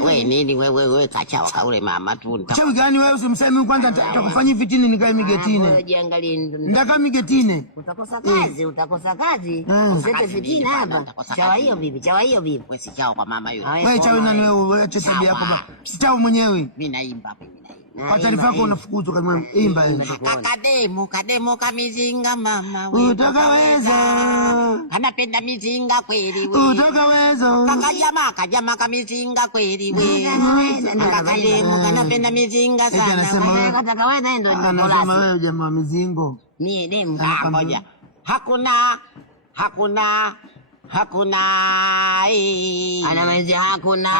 Wewe nini wewe kachawa kaule mama tu. Chawi gani wewe usimsemi kwanza nitakufanyia vitini nikae migetine. Wewe jiangalie ndaka migetine. Utakosa kazi. Usete fitina hapa. Chawa hiyo bibi. Wewe si chawa kwa mama yule. Wewe chawi nani wewe acha tabia yako ba. Si chawi mwenyewe. Mimi naimba hapa mimi. Kwa taarifa yako unafukuzwa kama imba. Kademu kamizinga mama wewe. Utakaweza. Anapenda mizinga kweli wewe. Utakaweza. Kajama kamizinga kweli wewe. Kademu kanapenda mizinga sana. Utakaweza ndio anasema wewe jamaa mizingo. Mie demu ngoja. Hakuna anamaliza hakuna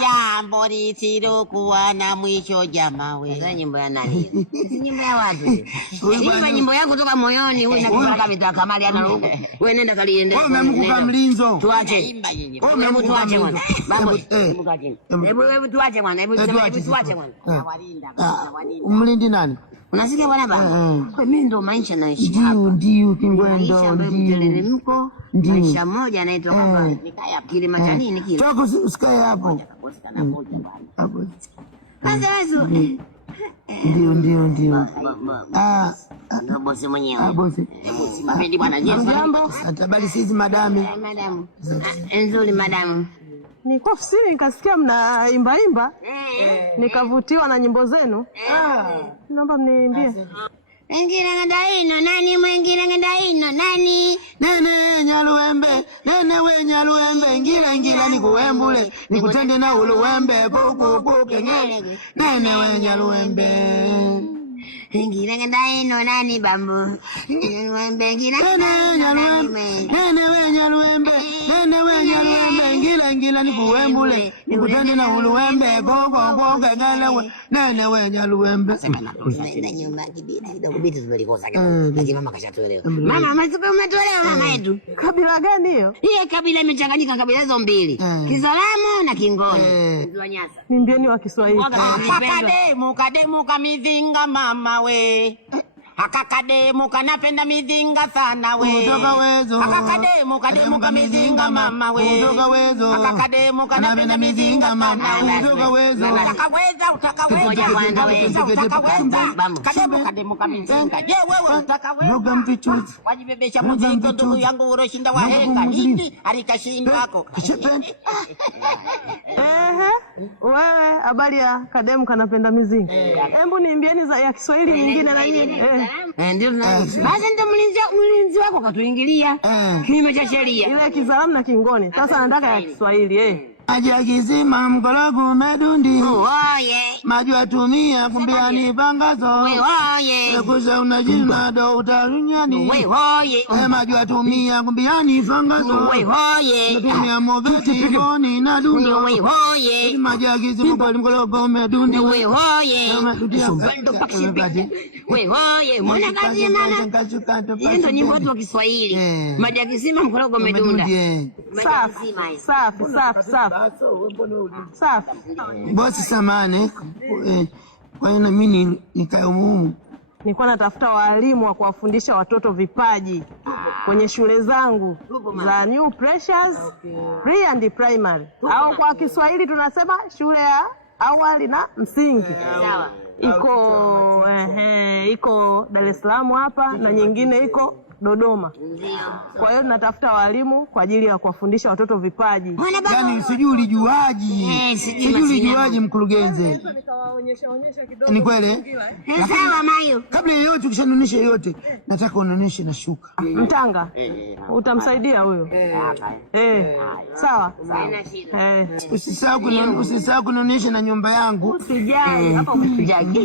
jambo lisilokuwa na mwisho jamaa wewe. Sasa nyimbo ya nani? Si nyimbo ya watu. Hii nyimbo yangu kutoka moyoni wewe unakipaka mitaka mali ana huko. Wewe nenda kaliende. Wewe umemkuka mlinzo. Tuache. Hebu tuache mwana. Baba hebu tuache mwana. Hebu tuache mwana. Nawalinda. Umlindi nani? Unasikia bwana baba? Mimi ndo maisha naishi hapa. Ndio kingwendo ndio. Maisha moja anaitwa hapa. Nikaya kilima cha nini kile? Chako usikae hapo. Hapo. Sasa wewe. Ndio. Ndio bosi mwenyewe. Bosi. Mimi bwana jambo. Atabali sisi madamu. Nzuri madamu. Nilikuwa ofisini nikasikia mnaimba. Nikavutiwa na nyimbo zenu. Naomba mniimbie. Mwingine ngenda ino nani? Nene Nyaluembe, nene we Nyaluembe, ngila nikuembule, nikutende na uluembe, popo kengele. Nene we Nyaluembe. Ngenda ino nani bambu? Nyaluembe nene we Nyaluembe, ngila nikuembule, nikutende na uluembe, popo kengele. Nene we Nyaluembe. Vitu zimelikosa lakini mama kashatoelewa. Mama umetolewa mama yetu. Kabila gani hiyo? Hii kabila imechanganyika kabila hizo mbili. Kizalamu na Kingoni. Ndio Nyasa. Nimbieni wa Kiswahili. Kademu kamizinga mama we. Akakademu kanapenda mizinga sana we. Utakawezo. Akakademu kamizinga mama we. Utakawezo. Akakademu kanapenda mizinga mama we. Utakawezo. Kademu kamizinga. Je wewe utakaweza? Noga mpichuzi. Wajibebesha mzigo ndugu yangu uroshinda wahenga. Nini alikashinda wako? Wewe habari ya kademu kanapenda mizinga. Hebu niimbieni ya Kiswahili nyingine na nyingine. Ndio basi ndio mlinzi wako katuingilia kinyume cha sheria. Ile Kizalamu na Kingoni. Sasa nataka ya Kiswahili Aja kizima mkologo medundi. Oye. Majua tumia kumbia ni bangazo. Oye. Kuza unajina do utarunyani. Oye. Majua tumia kumbia ni bangazo. Oye. Tumia mobeti boni na dundo. Oye. Majua kizima mkologo medundi. Oye. Subendo pakishipiti. Oye. Mwana kazi ya nana. Ndio nyimbo watu wa Kiswahili. Majua kizima mkologo medunda. Safi. Bosi samane, kwa hiyo na mimi nikae humu. Nilikuwa natafuta walimu wa kuwafundisha watoto vipaji kwenye shule zangu za New Precious Pre and Primary. Au kwa Kiswahili tunasema shule ya awali na msingi. Iko Dar es Salaam hapa na nyingine iko Dodoma. Kwa hiyo tunatafuta walimu kwa ajili ya kuwafundisha watoto vipaji. Yaani sijui ulijuaje mkurugenzi? Nikawaonyesha kidogo. Ni kweli? Sawa Mayo. Kabla yote ukishanonisha yote, nataka unoneshe na shuka. Mtanga. Utamsaidia huyo. Sawa. Usisahau kunonesha na nyumba yangu. Usijali hapo usijali.